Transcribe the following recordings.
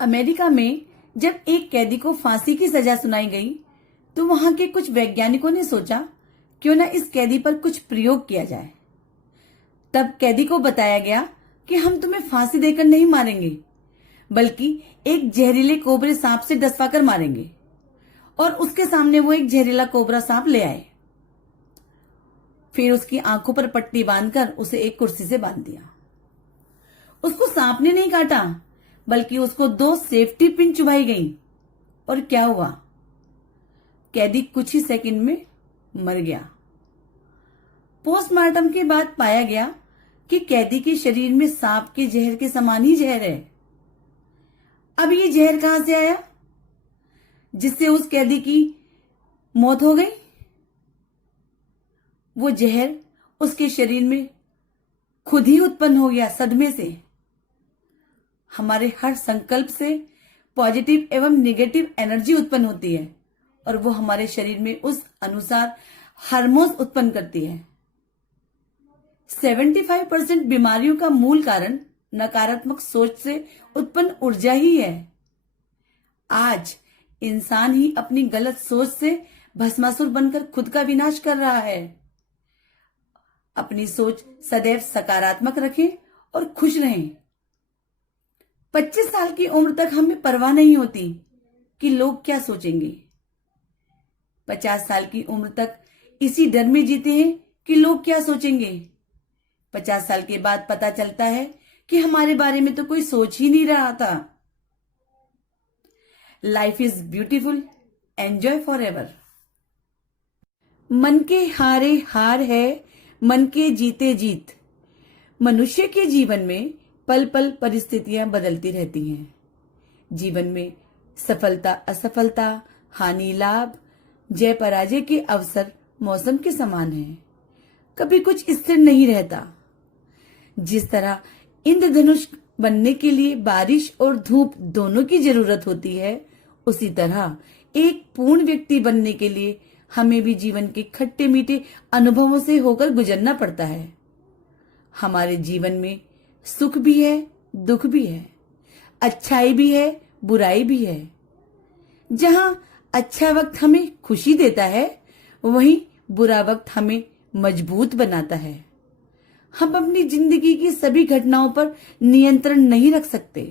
America में जब एक कैदी को फांसी की सजा सुनाई गई तो वहां के कुछ वैज्ञानिकों ने सोचा क्यों न इस कैदी पर कुछ प्रयोग किया जाए। तब कैदी को बताया गया कि हम तुम्हें फांसी देकर नहीं मारेंगे, बल्कि एक जहरीले कोबरे सांप से डसवाकर मारेंगे। और उसके सामने वो एक जहरीला कोबरा सांप ले आए। फिर उसकी आंखों पर पट्टी बांधकर उसे एक कुर्सी से बांध दिया। उसको सांप ने नहीं काटा, बल्कि उसको 2 सेफ्टी पिन चुभाई गई। और क्या हुआ? कैदी कुछ ही सेकंड में मर गया। पोस्टमार्टम के बाद पाया गया कि कैदी के शरीर में सांप के जहर के समान ही जहर है। अब ये जहर कहां से आया जिससे उस कैदी की मौत हो गई? वो जहर उसके शरीर में खुद ही उत्पन्न हो गया सदमे से। हमारे हर संकल्प से पॉजिटिव एवं नेगेटिव एनर्जी उत्पन्न होती है और वो हमारे शरीर में उस अनुसार हार्मोन्स उत्पन्न करती है। 75% बीमारियों का मूल कारण नकारात्मक सोच से उत्पन्न ऊर्जा ही है। आज इंसान ही अपनी गलत सोच से भस्मासुर बनकर खुद का विनाश कर रहा है। अपनी सोच सदैव सकारात्मक रखें और खुश रहें। 25 साल की उम्र तक हमें परवाह नहीं होती कि लोग क्या सोचेंगे। 50 साल की उम्र तक इसी डर में जीते हैं कि लोग क्या सोचेंगे। 50 साल के बाद पता चलता है कि हमारे बारे में तो कोई सोच ही नहीं रहा था। Life is beautiful, enjoy for ever. मन के हारे हार है, मन के जीते जीत। मनुष्य के जीवन में पल पल परिस्थितियां बदलती रहती हैं। जीवन में सफलता असफलता, हानि लाभ, जय पराजय के अवसर मौसम के समान हैं। कभी कुछ स्थिर नहीं रहता। जिस तरह इंद्रधनुष बनने के लिए बारिश और धूप दोनों की जरूरत होती है, उसी तरह एक पूर्ण व्यक्ति बनने के लिए हमें भी जीवन के खट्टे मीठे अनुभवों से होकर गुजरना पड़ता है। हमारे जीवन में सुख भी है, दुख भी है, अच्छाई भी है, बुराई भी है। जहां अच्छा वक्त हमें खुशी देता है, वहीं बुरा वक्त हमें मजबूत बनाता है। हम अपनी जिंदगी की सभी घटनाओं पर नियंत्रण नहीं रख सकते,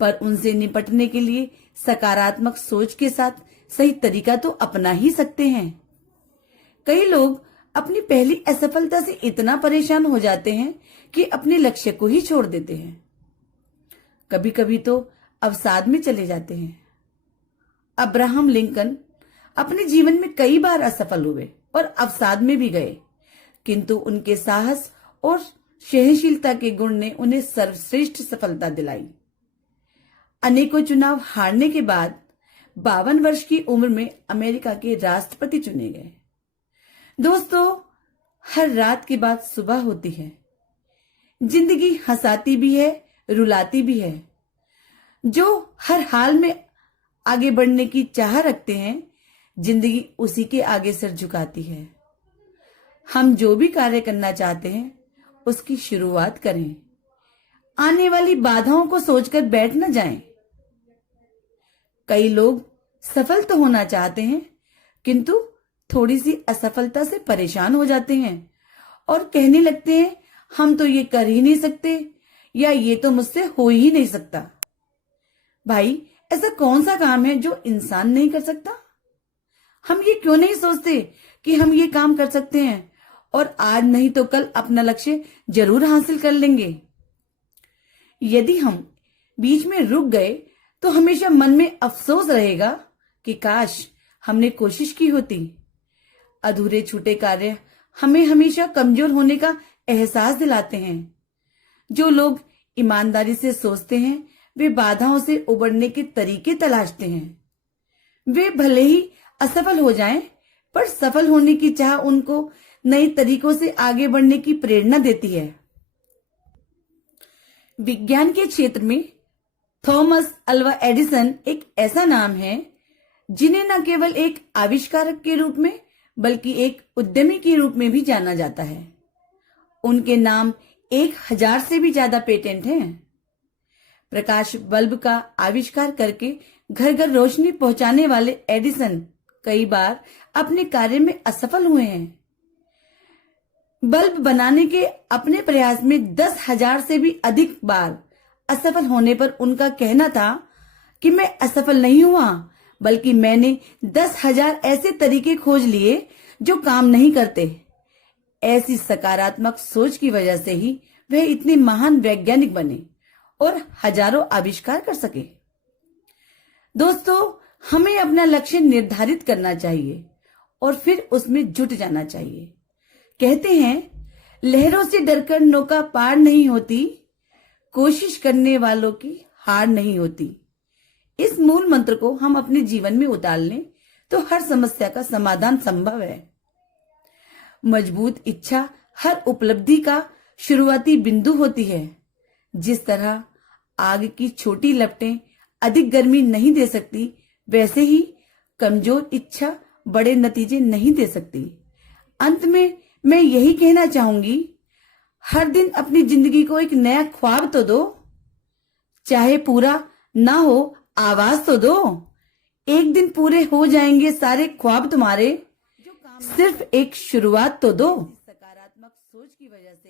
पर उनसे निपटने के लिए सकारात्मक सोच के साथ सही तरीका तो अपना ही सकते हैं। कई लोग अपनी पहली असफलता से इतना परेशान हो जाते हैं कि अपने लक्ष्य को ही छोड़ देते हैं। कभी कभी तो अवसाद में चले जाते हैं। अब्राहम लिंकन अपने जीवन में कई बार असफल हुए और अवसाद में भी गए, किंतु उनके साहस और सहनशीलता के गुण ने उन्हें सर्वश्रेष्ठ सफलता दिलाई। अनेकों चुनाव हारने के बाद 52 वर्ष की उम्र में अमेरिका के राष्ट्रपति चुने गए। दोस्तों, हर रात के बाद सुबह होती है। जिंदगी हंसाती भी है, रुलाती भी है। जो हर हाल में आगे बढ़ने की चाह रखते हैं, जिंदगी उसी के आगे सिर झुकाती है। हम जो भी कार्य करना चाहते हैं, उसकी शुरुआत करें। आने वाली बाधाओं को सोचकर बैठ न जाएं। कई लोग सफल तो होना चाहते हैं, किंतु थोड़ी सी असफलता से परेशान हो जाते हैं और कहने लगते हैं, हम तो ये कर ही नहीं सकते, या ये तो मुझसे हो ही नहीं सकता। भाई, ऐसा कौन सा काम है जो इंसान नहीं कर सकता? हम ये क्यों नहीं सोचते कि हम ये काम कर सकते हैं और आज नहीं तो कल अपना लक्ष्य जरूर हासिल कर लेंगे। यदि हम बीच में रुक गए तो हमेशा मन में अफसोस रहेगा कि काश हमने कोशिश की होती। अधूरे छूटे कार्य हमें हमेशा कमजोर होने का एहसास दिलाते हैं। जो लोग ईमानदारी से सोचते हैं, वे बाधाओं से उबरने के तरीके तलाशते हैं। वे भले ही असफल हो जाएं, पर सफल होने की चाह उनको नए तरीकों से आगे बढ़ने की प्रेरणा देती है। विज्ञान के क्षेत्र में थॉमस अल्वा एडिसन एक ऐसा नाम है जिन्हें न केवल एक आविष्कारक के रूप में बल्कि एक उद्यमी के रूप में भी जाना जाता है। उनके नाम 1000 से भी ज्यादा पेटेंट हैं। प्रकाश बल्ब का आविष्कार करके घर घर रोशनी पहुंचाने वाले एडिसन कई बार अपने कार्य में असफल हुए हैं। बल्ब बनाने के अपने प्रयास में 10,000 से भी अधिक बार असफल होने पर उनका कहना था कि मैं असफल नहीं हुआ, बल्कि मैंने 10,000 ऐसे तरीके खोज लिए जो काम नहीं करते। ऐसी सकारात्मक सोच की वजह से ही वह इतने महान वैज्ञानिक बने और हजारों आविष्कार कर सके। दोस्तों, हमें अपना लक्ष्य निर्धारित करना चाहिए और फिर उसमें जुट जाना चाहिए। कहते हैं, लहरों से डरकर नौका पार नहीं होती, कोशिश करने वालों की हार नहीं होती। इस मूल मंत्र को हम अपने जीवन में उतार लें तो हर समस्या का समाधान संभव है। मजबूत इच्छा हर उपलब्धि का शुरुआती बिंदु होती है। जिस तरह आग की छोटी लपटें अधिक गर्मी नहीं दे सकती, वैसे ही कमजोर इच्छा बड़े नतीजे नहीं दे सकती। अंत में मैं यही कहना चाहूंगी, हर दिन अपनी जिंदगी को एक नया ख्वाब तो दो, चाहे पूरा ना हो, आवाज तो दो। एक दिन पूरे हो जाएंगे सारे ख्वाब तुम्हारे, सिर्फ एक शुरुआत तो दो। सकारात्मक सोच की वजह से